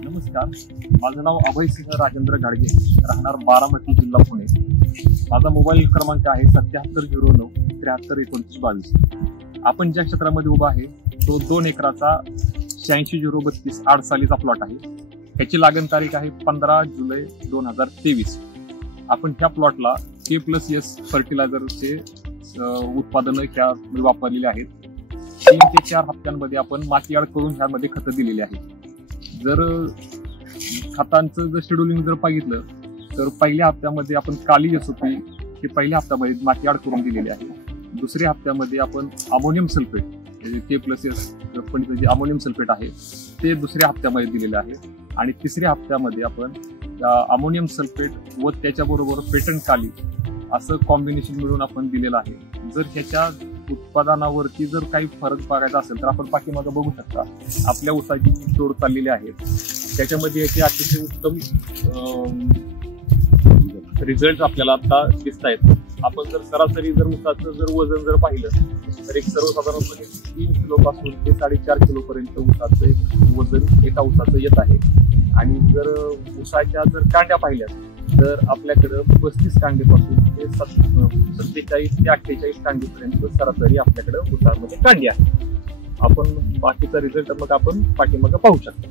नमस्कार, माझं नाव अभय सिंह राजेंद्र गाडगे, राहणार बारामती, जिल्हा पुणे। माझा मोबाईल क्रमांक आहे 7709 73 29 22। आपण ज्या क्षेत्रामध्ये उभा आहे तो 2 एकराचा 86 आड सालीचा प्लॉट आहे। त्याची लागण तारीख आहे 15 जुलै 2023। आपण ह्या प्लॉटला K+S फर्टिलायझरचे उत्पादनं ह्यामध्ये वापरलेले आहेत। 3 ते 4 हप्त्यांमध्ये आपण माती आड करून ह्यामध्ये खतं दिलेली आहेत। जर खतांचं जर शेड्यूलिंग जर पाहिलं तर पहिल्या हप्त्यामध्ये आपण काली SOP हे पहिल्या हप्त्यामध्ये माती आड करून दिलेली आहे। दुसऱ्या हप्त्यामध्ये आपण अमोनियम सल्फेट K+S कंपनीचं जे अमोनियम सल्फेट आहे ते दुसऱ्या हप्त्यामध्ये दिलेले आहे। आणि तिसऱ्या हप्त्यामध्ये आपण अमोनियम सल्फेट व त्याच्याबरोबर पेटंट काली असं कॉम्बिनेशन मिळून आपण दिलेलं आहे। जर ह्याच्या उत्पादनावरती जर काही फरक बघायचा असेल तर आपण पाठीमागे बघू शकता आपल्या ऊसाची तोड चाललेली आहे। त्याच्यामध्ये याचे अतिशय उत्तम रिझल्ट आपल्याला आता दिसत आहेत। आपण जर सरासरी जर ऊसाचं जर वजन जर पाहिलं तर एक सर्वसाधारणपणे 3 किलो पासून ते 4.5 किलो पर्यंत ऊसाचं एक वजन एका ऊसाचं येत आहे। आणि जर ऊसाच्या जर कांड्या पाहिल्या तर आपल्याकडं 35 कांड्यापासून ते 47 ते 48 कांडीपर्यंत सरासरी आपल्याकडे ऊसामध्ये कांडी आहे। आपण बाकीचा रिझल्ट मग आपण पाठीमागे पाहू शकतो।